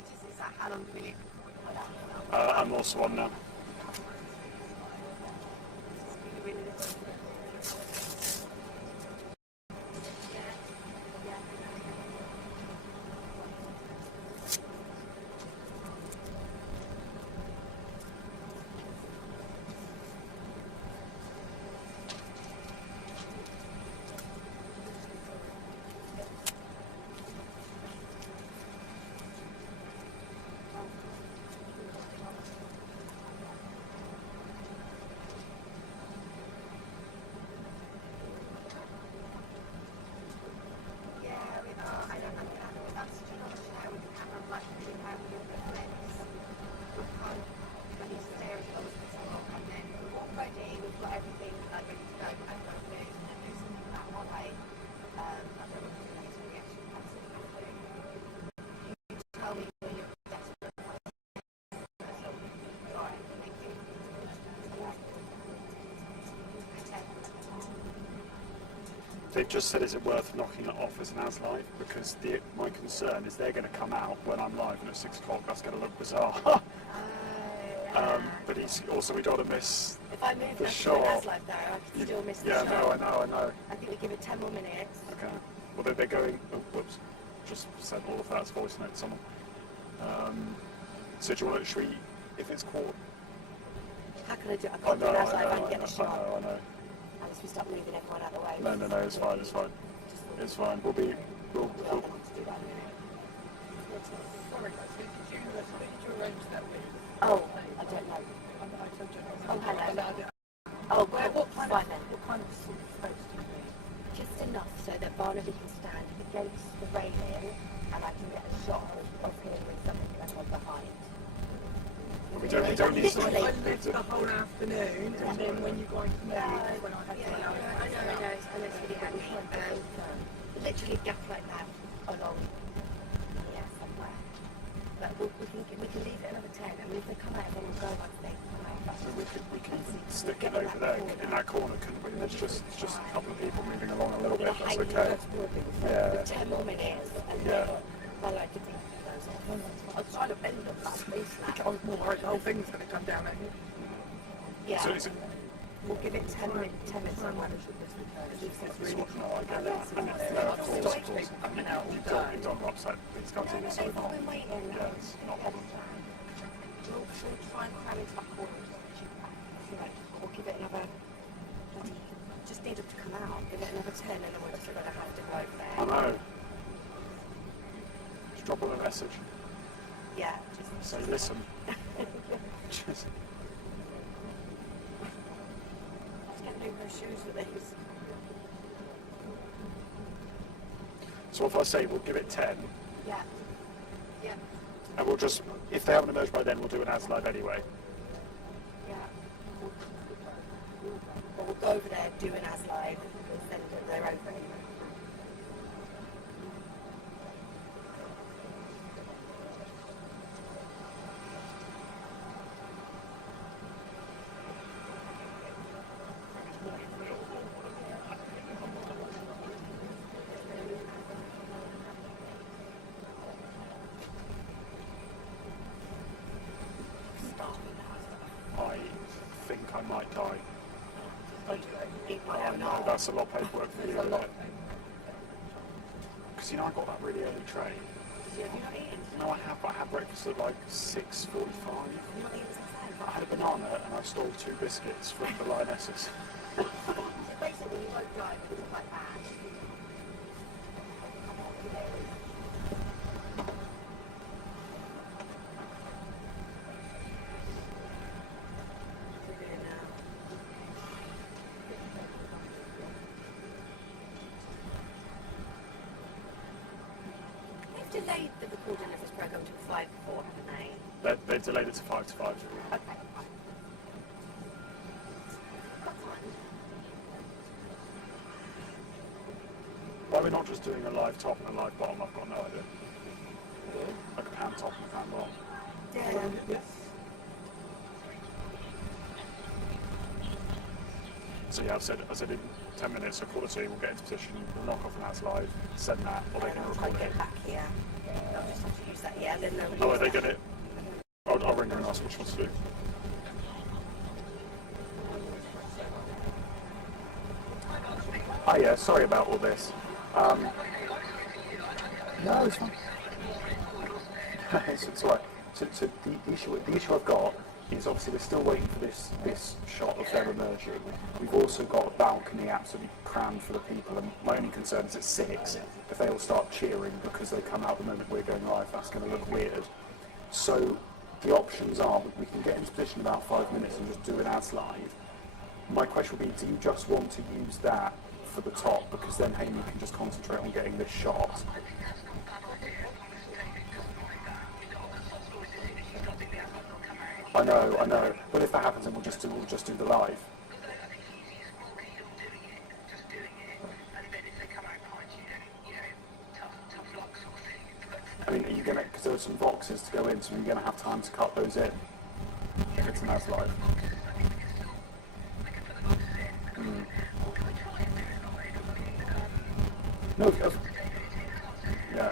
notice is that how long do we leave? I'm also on now. They've just said, is it worth knocking it off as an as live? Because my concern is they're going to come out when I'm live and at 6 o'clock. That's going to look bizarre. But we don't want to miss if I move the shot. As live there, I can still miss the shot. shot. I know. I think we give it 10 more minutes. Okay. Well, they're going. Oh, whoops. Just said all of that as voice note to someone. So do you want to, if it's caught? How can I do it? I can't do it as live. I can get the shot. I know. Unless we start moving everyone out of the way. No, it's fine. It's fine. We'll. Sorry, did you arrange that with? Oh, I don't know. Oh, hello. Oh, what kind of space do you need? Just enough so that Barnaby can stand against the railing and I can get a shot of him with something that's on behind. We don't need to. I lived the whole afternoon, and then when you guys moved, when I had to allow it. I know, it's really handy. Literally a gap like that along here somewhere. But we can leave it another 10, and if they come out, then we'll go once they come out. So we can even stick it over there in that corner, couldn't we? There's just a couple of people moving along a little bit. That's okay. Yeah. 10 more minutes, and then I like to think those off. I was trying to bend up that space. I was more worried the whole thing's going to come down at you. Yeah. So is it? We'll give it 10 minutes. No, I get that. And of course, you don't upset these guys either, so not. Yeah, it's not a problem. We'll try and cram into that corner. We'll give it another. Just need them to come out. Give it another 10, and then we're just going to have to go over there. I know. Just drop them a message. Yeah. Say, listen. Just. Shoes for these. So if I say we'll give it 10, yeah, and we'll just, if they haven't emerged by then, we'll do an as live anyway. Yeah. But we'll go over there, do an as live, and send them their own thing. I might die. Oh no, that's a lot of paperwork for you, isn't it? Because I got that really early train. No, I have, but I had breakfast at like 6:45. I had a banana and I stole 2 biscuits from the Lionesses. Basically, you won't drive, it's quite bad. Delayed the recording of this programme to 5 before, haven't they? They delayed it to 5 to 5. Okay. That's fine. Why we're not just doing a live top and a live bottom, I've got no idea. Like a pan top and a pan bottom. Yeah. So yeah, I said in 10 minutes, a quarter to, we'll get into position, we'll knock off an as live, send that, or they can record it. Get back here. just have to use that, yeah, then they'll use Oh, they get it. I'll ring her and ask what she wants to do. Oh yeah, sorry about all this. No, it's fine. it's all right. So the issue I've got is obviously we're still waiting for this shot of them emerging. We've also got a balcony absolutely crammed for the people, and my only concern is at 6, if they all start cheering because they come out the moment we're going live, that's going to look weird. So the options are we can get into position in about 5 minutes and just do an ads live. My question would be, do you just want to use that for the top, because then Hamey can just concentrate on getting this shot? I know. But if that happens, then we'll just do the live. I mean, are you gonna? Because there are some boxes to go in, so you're gonna have time to cut those in. If it's an as live. No, yeah.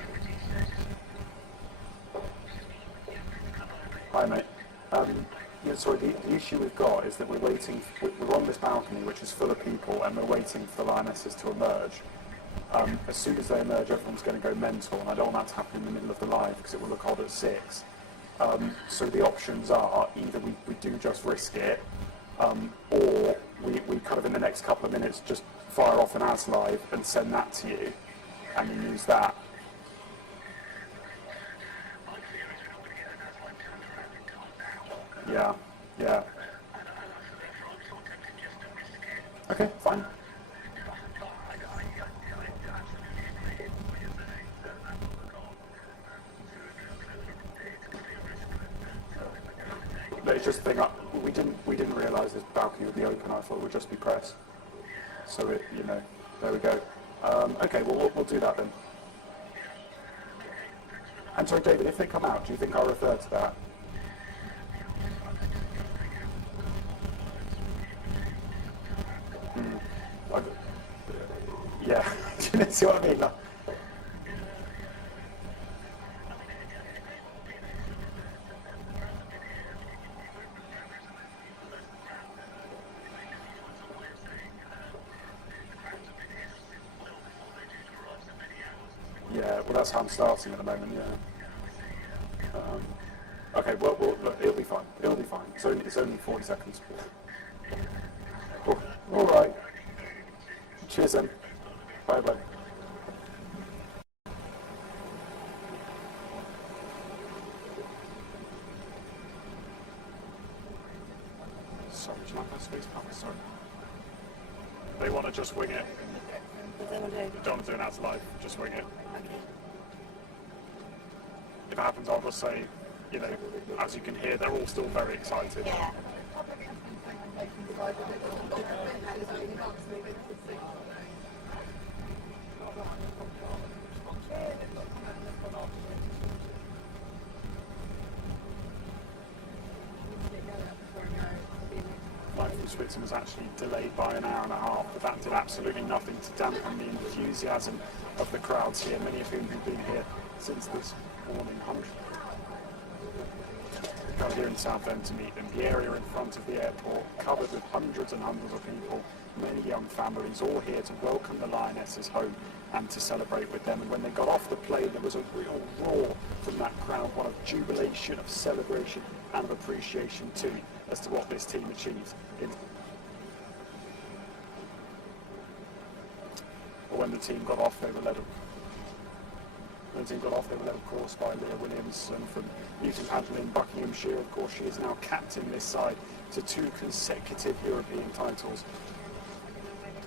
Hi, mate. Yeah, sorry, the issue we've got is that we're on this balcony which is full of people, and we're waiting for the Lionesses to emerge. As soon as they emerge, everyone's going to go mental, and I don't want that to happen in the middle of the live because it will look odd at 6. So the options are either we do just risk it, or we kind of in the next couple of minutes just fire off an as live and send that to you, and you use that. Yeah. Okay, fine. But it's just the thing. We didn't realise this balcony would be open. I thought it would just be press. So there we go. Okay, well we'll do that then. And sorry, David, if they come out, do you think I'll refer to that? Yeah, do you see what I mean? Yeah, well that's how I'm starting at the moment, yeah. Okay, well, look, it'll be fine. It's only 40 seconds. All right. Cheers then. Bye. Sorry, do you like that space pump? Sorry. They want to just wing it. What do they want to do? Don't want to do an ads live, just wing it. Okay. If it happens, I'll just say, as you can hear, they're all still very excited. Yeah. Flight from Switzerland was actually delayed by an hour and a half, but that did absolutely nothing to dampen the enthusiasm of the crowds here, many of whom have been here since this morning. Come here in Southend to meet them. The area in front of the airport covered with hundreds and hundreds of people, many young families, all here to welcome the Lionesses home and to celebrate with them. And when they got off the plane, there was a real roar from that crowd, one of jubilation, of celebration and of appreciation too, as to what this team achieved. But when the team got off, they were led of course by Leah Williamson from Newton Adeline, Buckinghamshire. Of course, she is now captain this side to 2 consecutive European titles.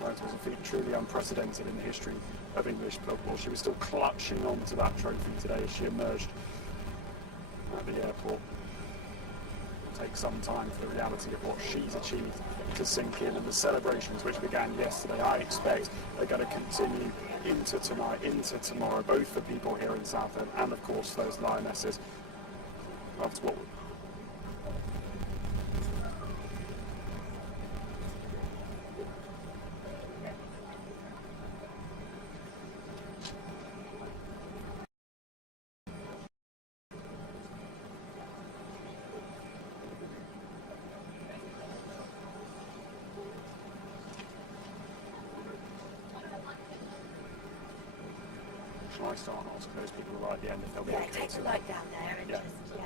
A feat truly unprecedented in the history of English football. She was still clutching on to that trophy today as she emerged at the airport. It'll take some time for the reality of what she's achieved to sink in, and the celebrations which began yesterday, I expect, are going to continue into tonight, into tomorrow, both for people here in Southend and of course those Lionesses. That's what I start and ask those people right at the end if they'll be Yeah, okay take to... a light down there and Yeah. just, yeah.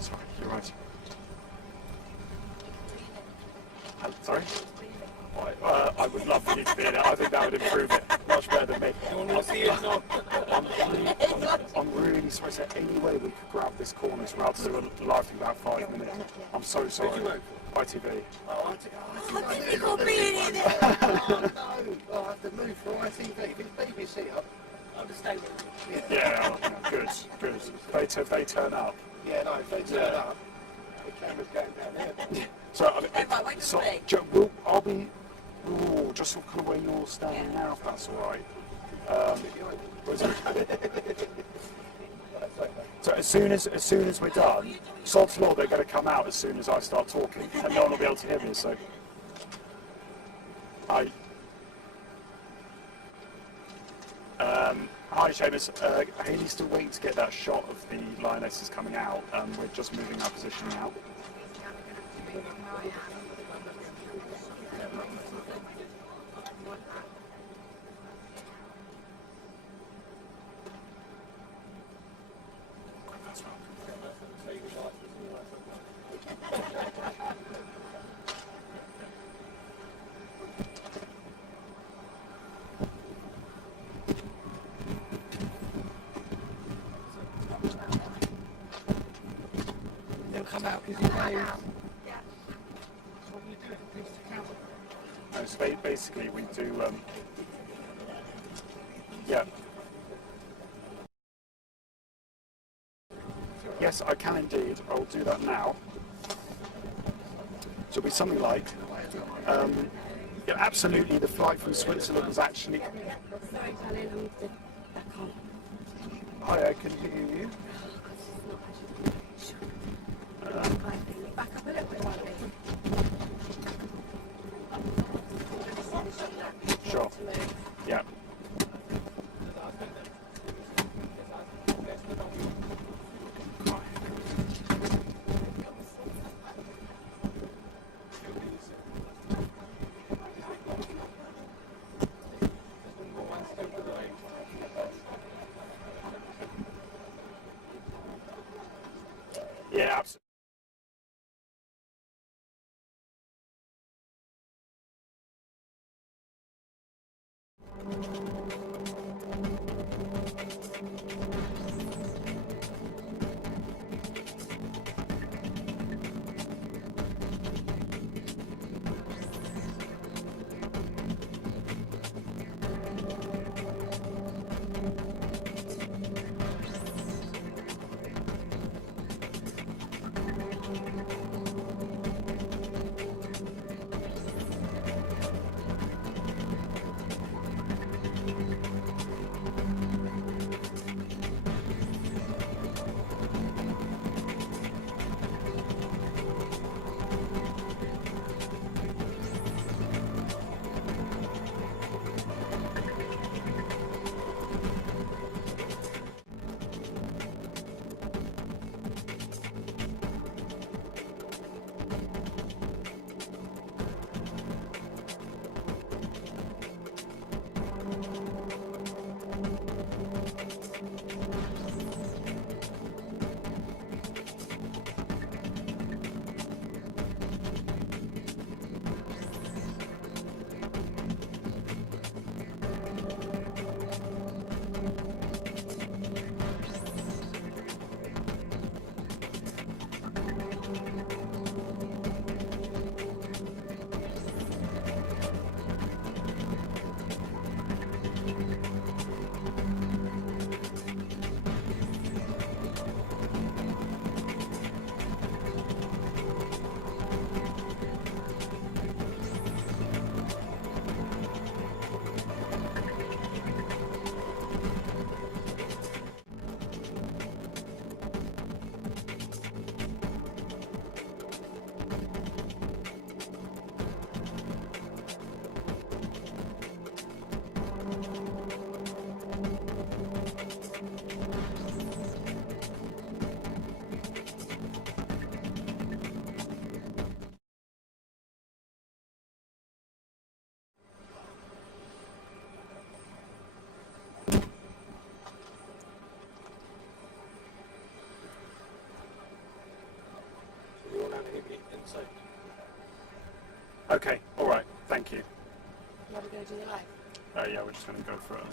Sorry, you're right. Sorry? I would love for you to be in it. I think that would improve it much better than me. You want to see it? No. I'm really sorry. Is there any way we could grab this corner so we're out to do a live in about 5 minutes? I'm so sorry. Where'd you work? ITV. Oh, You got me in it! oh, no. I have to move for ITV. If it's BBC, I'll just stay with you. Yeah, good. They turn up. Yeah, no, if they turn up, the camera's going down there. So, I mean, Everyone, wait so for me. I'll be just sort of kind of where you're standing now, if that's all right. So as soon as we're done, sod's law, they're going to come out as soon as I start talking, and no one will be able to hear me. So, hi, Seamus. Hayley's still waiting to get that shot of the Lionesses coming out. We're just moving our position now. They'll come out because you know. No, so basically, we do. Yeah. Yes, I can indeed. I'll do that now. So it'll be something like. Yeah, absolutely. The flight from Switzerland was actually. Sorry, Colin, I can't. Hi, I can hear you. Back up a little bit, won't we? Sure. Yeah. Yeah, absolutely. inside. Okay, all right, thank you. What are we going to do live? Yeah, we're just going to go for it.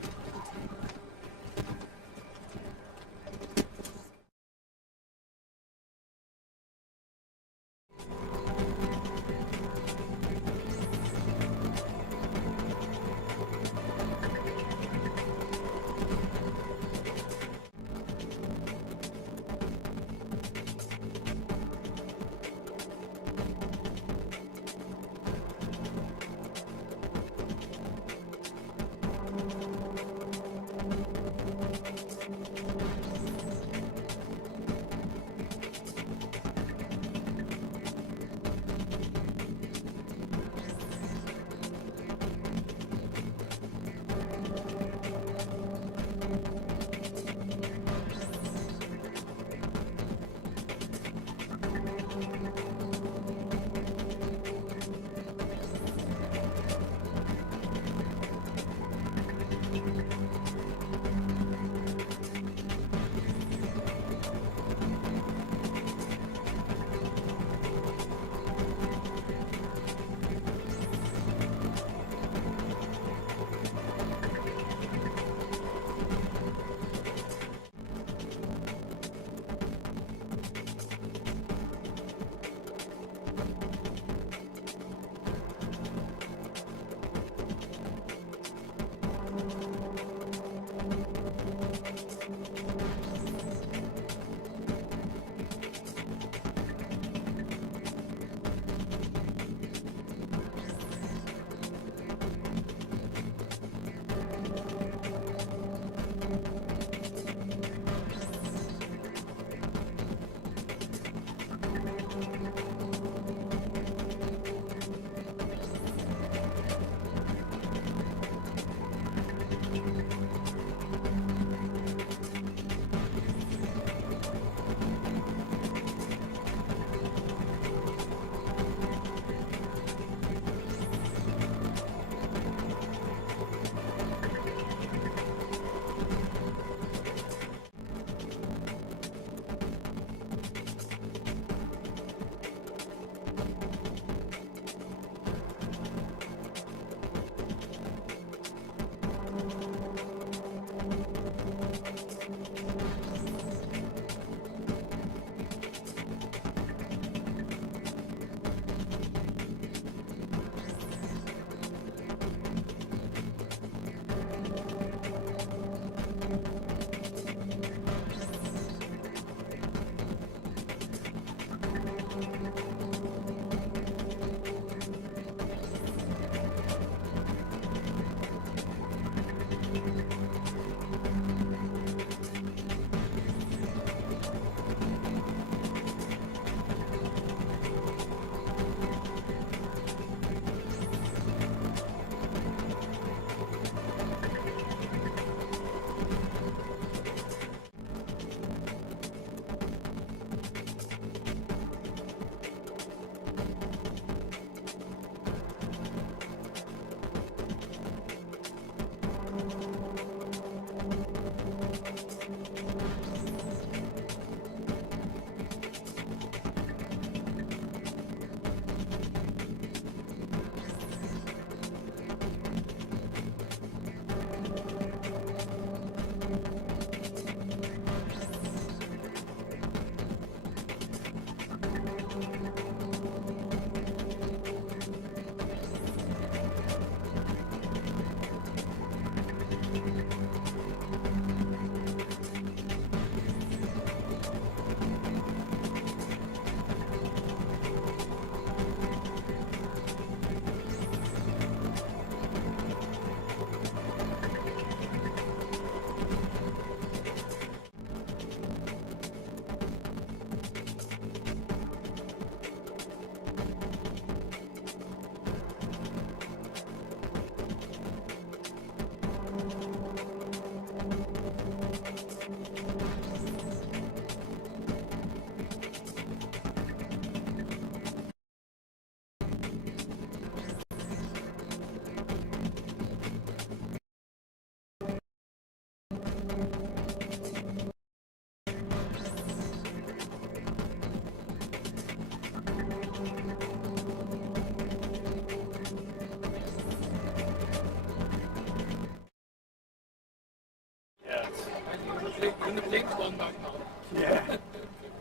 the plane's gone back now. Yeah.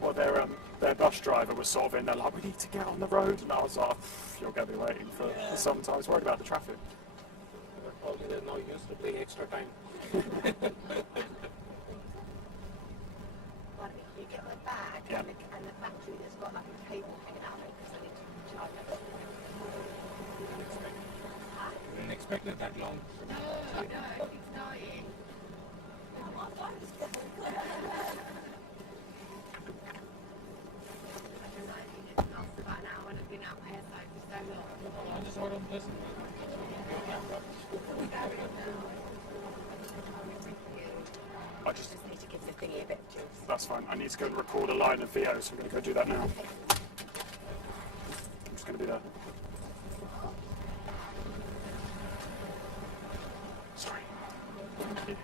Well, their bus driver was sort of in there like, we need to get on the road, and I was like, you're going to be waiting for some time. I was worried about the traffic. Probably they're not used to play extra time. Why don't you get my bag and the battery that's got like a cable hanging out of it because I need to charge it. Didn't expect it that long. No, it's dying. Oh, my phone's definitely I've been lighting it last about an hour and I've been out my airside for so long. I just ordered this. I just Need to give the thingy a bit of juice. That's fine. I need to go and record a line of VO, so I'm going to go do that now. I'm just going to be there. Sorry. Thank you.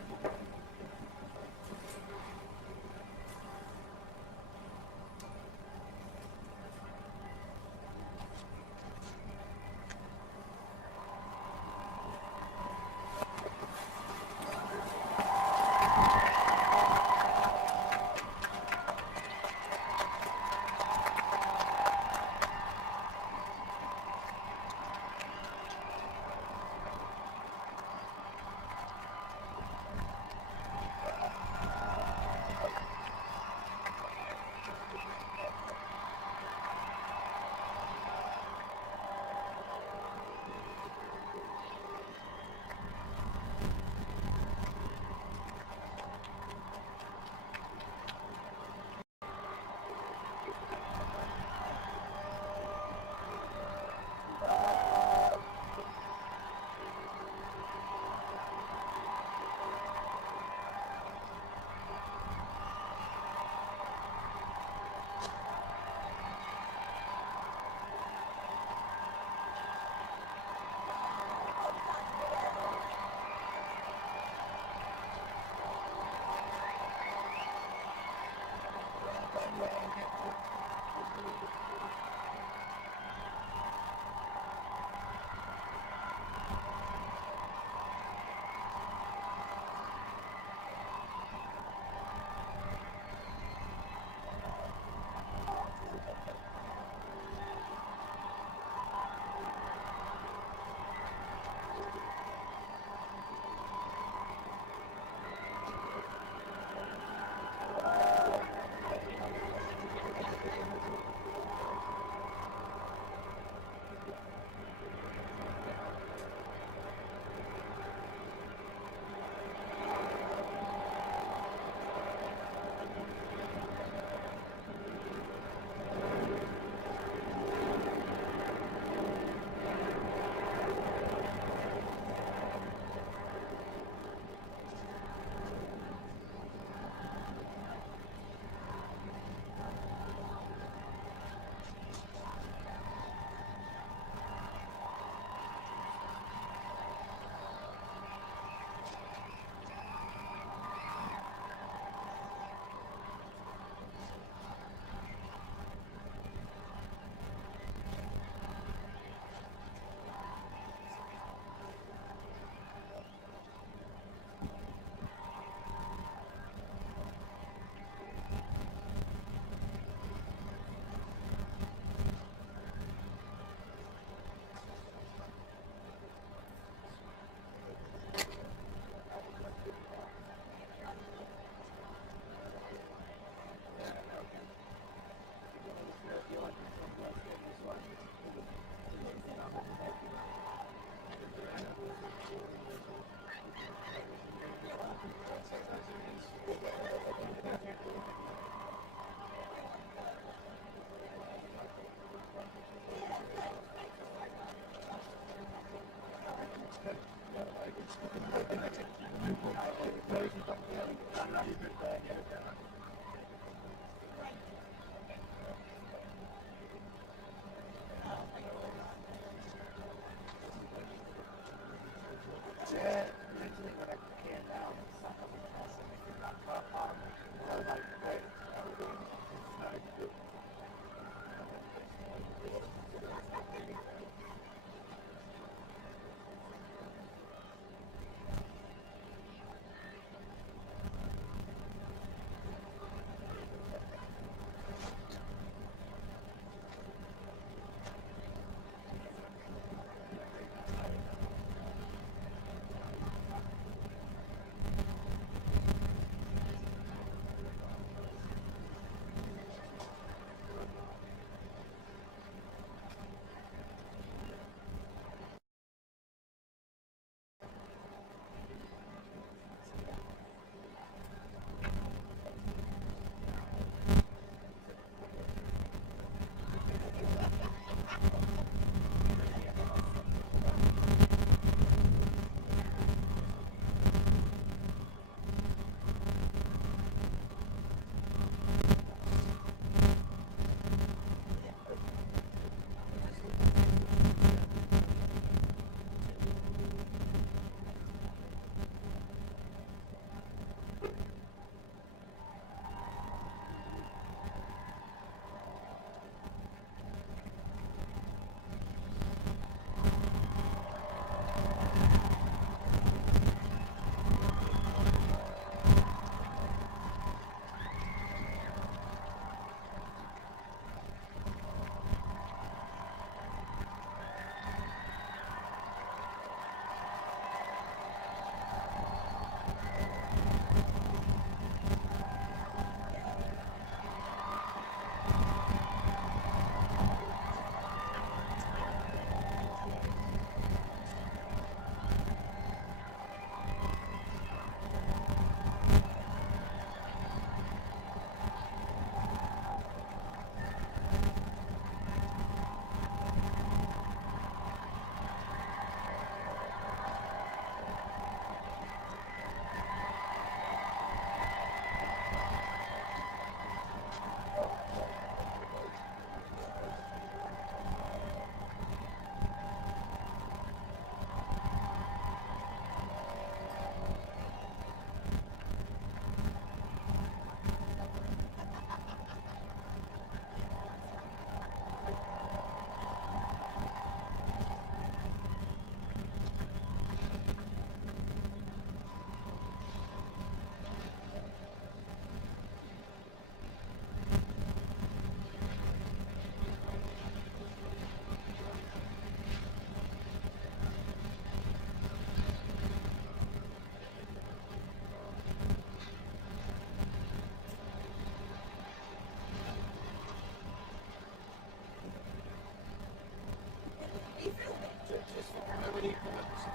need penalties.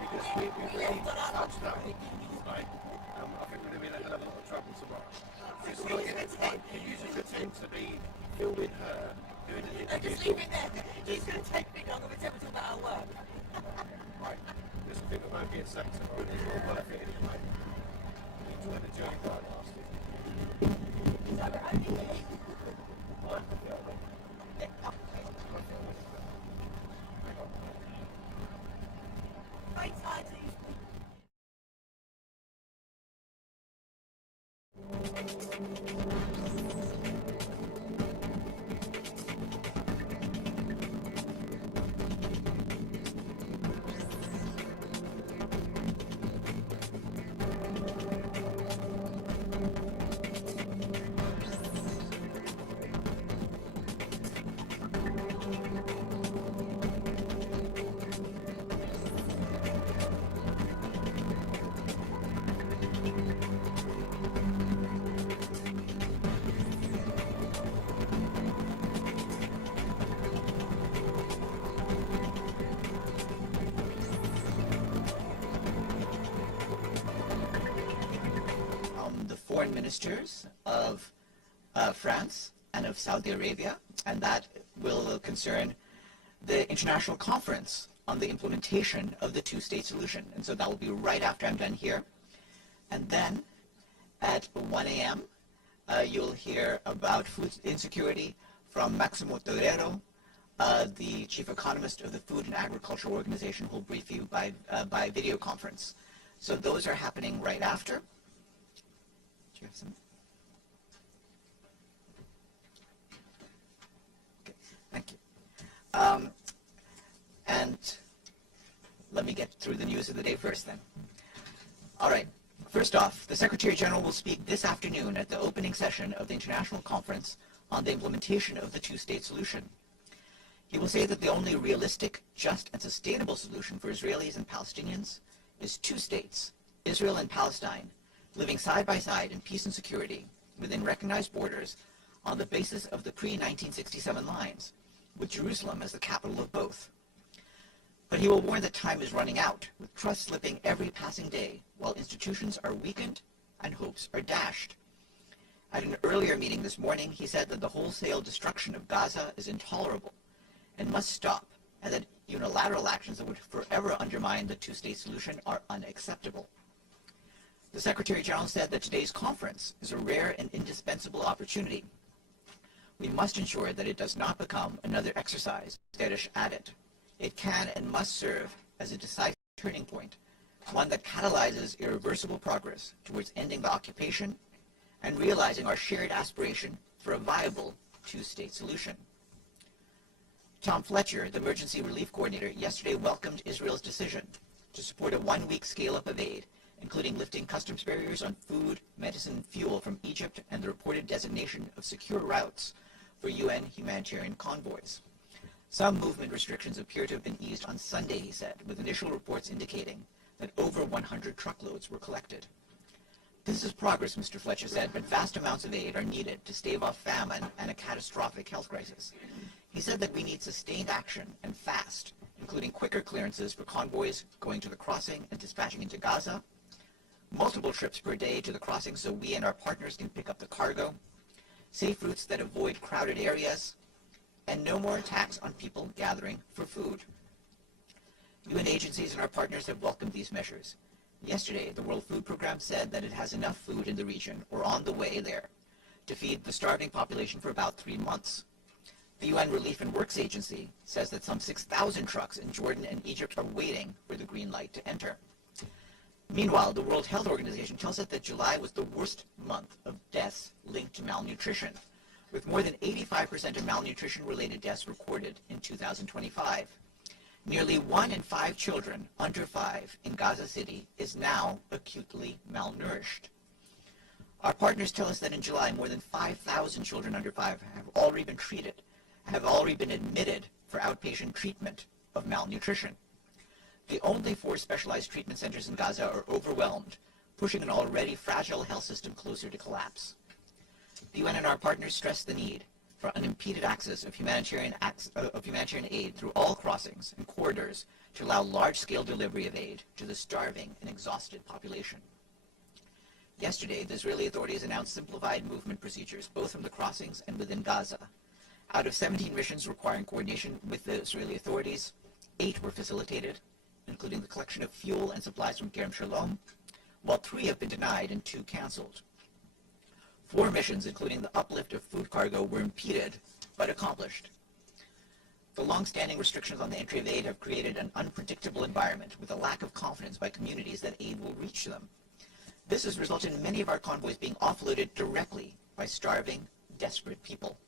Because we really touched that, right? I think we're going to be in a hell of a lot of trouble tomorrow. It's not in a tent. He uses the tent to be filming her, doing the interview. Just leave it there. It's going to take me longer than every time at work. Right. Just think about being sacked tomorrow. It's not worth it anyway. Enjoy the journey while it lasted. Is that right? Right side, please. The foreign ministers of France and of Saudi Arabia, and that will concern the international conference on the implementation of the two-state solution. And so that will be right after I'm done here. And then at 1 a.m., you'll hear about food insecurity from Maximo Torero, the chief economist of the Food and Agriculture Organization, who will brief you by video conference. So those are happening right after. Do you have some? Okay, thank you. And let me get through the news of the day first then. All right. First off, the Secretary General will speak this afternoon at the opening session of the International Conference on the Implementation of the Two-State Solution. He will say that the only realistic, just, and sustainable solution for Israelis and Palestinians is two states, Israel and Palestine, living side by side in peace and security within recognized borders on the basis of the pre-1967 lines, with Jerusalem as the capital of both. But he will warn that time is running out, with trust slipping every passing day, while institutions are weakened and hopes are dashed. At an earlier meeting this morning, he said that the wholesale destruction of Gaza is intolerable and must stop, and that unilateral actions that would forever undermine the two-state solution are unacceptable. The Secretary General said that today's conference is a rare and indispensable opportunity. We must ensure that it does not become another exercise at it. It can and must serve as a decisive turning point, one that catalyzes irreversible progress towards ending the occupation and realizing our shared aspiration for a viable two-state solution. Tom Fletcher, the emergency relief coordinator, yesterday welcomed Israel's decision to support a one-week scale-up of aid, including lifting customs barriers on food, medicine, and fuel from Egypt, and the reported designation of secure routes for UN humanitarian convoys. Some movement restrictions appear to have been eased on Sunday, he said, with initial reports indicating that over 100 truckloads were collected. This is progress, Mr. Fletcher said, but vast amounts of aid are needed to stave off famine and a catastrophic health crisis. He said that we need sustained action and fast, including quicker clearances for convoys going to the crossing and dispatching into Gaza, multiple trips per day to the crossing so we and our partners can pick up the cargo, safe routes that avoid crowded areas, and no more attacks on people gathering for food. UN agencies and our partners have welcomed these measures. Yesterday, the World Food Programme said that it has enough food in the region, or on the way there, to feed the starving population for about 3 months. The UN Relief and Works Agency says that some 6,000 trucks in Jordan and Egypt are waiting for the green light to enter. Meanwhile, the World Health Organization tells us that July was the worst month of deaths linked to malnutrition, with more than 85% of malnutrition-related deaths recorded in 2025. Nearly 1 in 5 children under 5 in Gaza City is now acutely malnourished. Our partners tell us that in July, more than 5,000 children under 5 have already been treated and have already been admitted for outpatient treatment of malnutrition. The only 4 specialized treatment centers in Gaza are overwhelmed, pushing an already fragile health system closer to collapse. The UN and our partners stress the need for unimpeded access of humanitarian aid through all crossings and corridors to allow large-scale delivery of aid to the starving and exhausted population. Yesterday, the Israeli authorities announced simplified movement procedures, both from the crossings and within Gaza. Out of 17 missions requiring coordination with the Israeli authorities, 8 were facilitated, including the collection of fuel and supplies from Kerem Shalom, while 3 have been denied and 2 canceled. 4 missions, including the uplift of food cargo, were impeded, but accomplished. The long-standing restrictions on the entry of aid have created an unpredictable environment with a lack of confidence by communities that aid will reach them. This has resulted in many of our convoys being offloaded directly by starving, desperate people.